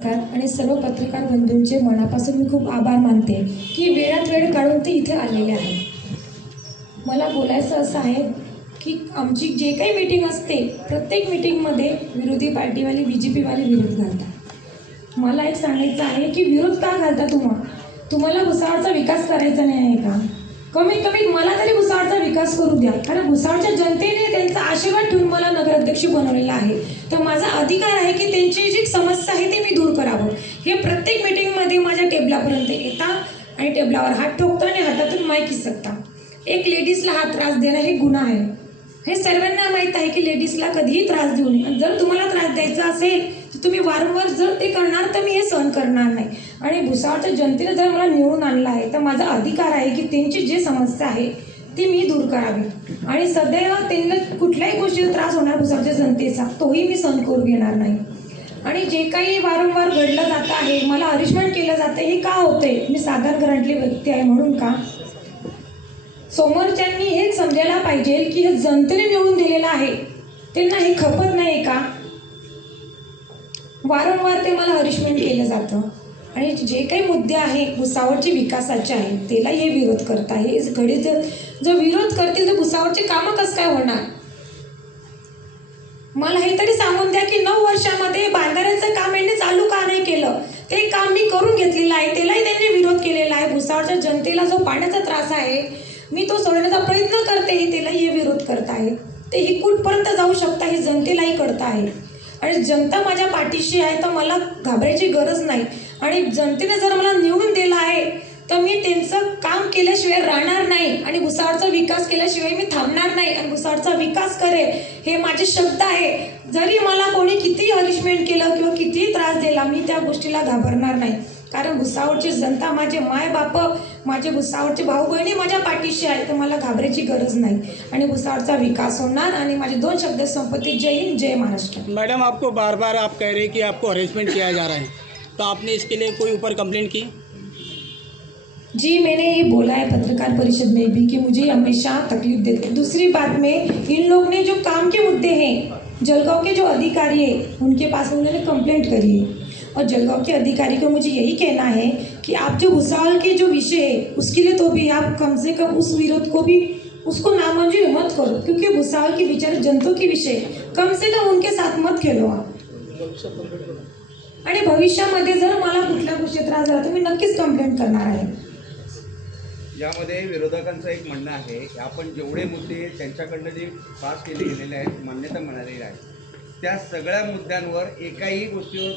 आणि सर्व पत्रकार बंधूंचे मनापासून मी खूप आभार मानते की वेळात वेळ काढून ते इथे आलेले आहे. मला बोलायचं असं आहे की आमची जे काही मीटिंग असते प्रत्येक मीटिंगमध्ये विरोधी पार्टीवाले BJPवाले विरोध घालतात. मला एक सांगायचं आहे की विरोध का घालता तुम्हाला भुसावळचा विकास करायचा नाही आहे का? कमीत कमी मला तरी भुसावळचा विकास करू द्या, कारण भुसावळच्या जनतेने त्यांचा आशीर्वाद ठेवून मला नगराध्यक्ष बनवलेला आहे. तर माझा अधिकार आहे की त्यांची जी समस्या आहे ती मी दूर करावं. हे प्रत्येक मीटिंगमध्ये माझ्या टेबलापर्यंत येतात आणि टेबलावर हात ठोकतात आणि हातातून माईक हिसकतात. एक लेडीजला हा त्रास देणं हे गुन्हा आहे. हे सर्वांना माहीत आहे की लेडीजला कधीही त्रास देऊ नये. जर तुम्हाला त्रास द्यायचा असेल तर तुम्ही वारंवार जर ते करणार तर मी हे सहन करणार नाही. आणि भुसावळच्या जनतेने जर मला निवडून आणलं आहे तर माझा अधिकार आहे की त्यांची जी समस्या आहे ती मी दूर करावी. आणि सदैव त्यांना कुठल्याही गोष्टीचा त्रास होणार भुसावळच्या जनतेचा तोही मी सहन करू घेणार नाही. आणि जे काही वारंवार घडलं जातं आहे, मला हरिशमेंट केलं जातं, हे का होतंय? मी साधारण घरातली व्यक्ती आहे म्हणून का? समोरच्यांनी हेच समजायला पाहिजे की हे जनतेने निवडून दिलेलं आहे, त्यांना हे खपत नाही का? वारंवार ते मला हरिशमेंट केलं जातं आणि जे काही मुद्दे आहे भुसावळचे विकासाचे आहे त्याला हे विरोध करत आहे. घडी जर विरोध करतील तर भुसावळचे कामं कसं काय होणार? मला हे तरी सांगून द्या की 9 वर्षामध्ये बांधाऱ्याचं काम यांनी चालू का नाही केलं? ते काम मी करून घेतलेलं आहे, त्यालाही त्यांनी विरोध केलेला आहे. भुसावळच्या जनतेला जो पाण्याचा त्रास आहे मी तो सोडवण्याचा प्रयत्न करते, त्यालाही हे विरोध करत आहे. ते ही कुठपर्यंत जाऊ शकता हे जनतेलाही कळत आहे. आणि जनता माझ्या पाठीशी आहे तर मला घाबरायची गरज नाही. आणि जनतेने जर मला निवडून दिलं आहे तर मी त्यांचं काम केल्याशिवाय राहणार नाही आणि भुसावळचा विकास केल्याशिवाय मी थांबणार नाही आणि भुसावळचा विकास करेल हे माझे शब्द आहे. जरी मला कोणी कितीही हरिशमेंट केलं किंवा कितीही त्रास दिला मी त्या गोष्टीला घाबरणार नाही, कारण भुसावळची जनता, माझे माय बाप, माझे भुसावळचे भाऊ बहिणी माझ्या पाठीशी आहे तर मला घाबरायची गरज नाही आणि भुसावळचा विकास होणार. आणि माझे 2 शब्द संपत्ती. जय हिंद, जय महाराष्ट्र. मैडम, आपको बार बार आप कह रहे हैं कि आपको हरेसमेंट किया जा रहा है, तो आपने इसके लिए कोई ऊपर कंप्लेंट की? जी, मैंने ये बोला है पत्रकार परिषद में भी कि मुझे हमेशा तकलीफ देते. दूसरी बात में इन लोग ने जो काम के मुद्दे हैं, जलगांव के जो अधिकारी हैं उनके पास में उन्होंने कंप्लेंट करी है और जलगांव के अधिकारी को मुझे यही कहना है कि आप जो भुसावल के जो विषय है उसके लिए तो भी आप कम से कम उस विरोध को भी उसको नामंजूर मत करो, क्योंकि भुसावल के बेचारे जनता के विषय कम से कम उनके साथ मत खेलो आप. आणि भविष्यामध्ये जर मला कुठल्या गोष्टी त्रास झाला तर मी नक्कीच कंप्लेंट करणार आहे. यामध्ये विरोधकांचं एक म्हणणं आहे की आपण जेवढे मुद्दे त्यांच्याकडनं जे पास केले गेलेले आहेत, मान्यता मिळालेली आहे, त्या सगळ्या मुद्द्यांवर एकाही गोष्टीवर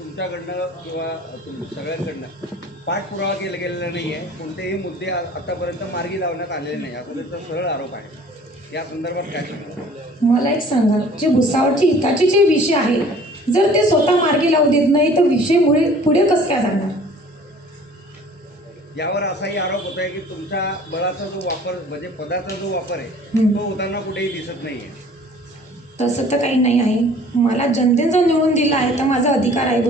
तुमच्याकडनं किंवा सगळ्यांकडनं पाठपुरावा केला गेलेला नाही आहे. कोणतेही मुद्दे आतापर्यंत मार्गी लावण्यात आलेले नाही, असा त्यांचा सरळ आरोप आहे. या संदर्भात काय सांगा? मला एक सांगा, जे भुसावळची हिताचे जे विषय आहे जर ते स्वतः मार्गी लावू देत नाही तर विषय पुढे कसं काय जाणार? यावर असाही आरोप होत आहे की तुमच्या बळाचा जो वापर, म्हणजे पदाचा जो वापर आहे तो होताना कुठेही दिसत नाही आहे. तसं तर काही नाही आहे. मला जनतेने जर निवडून दिला आहे तर माझा अधिकार आहे.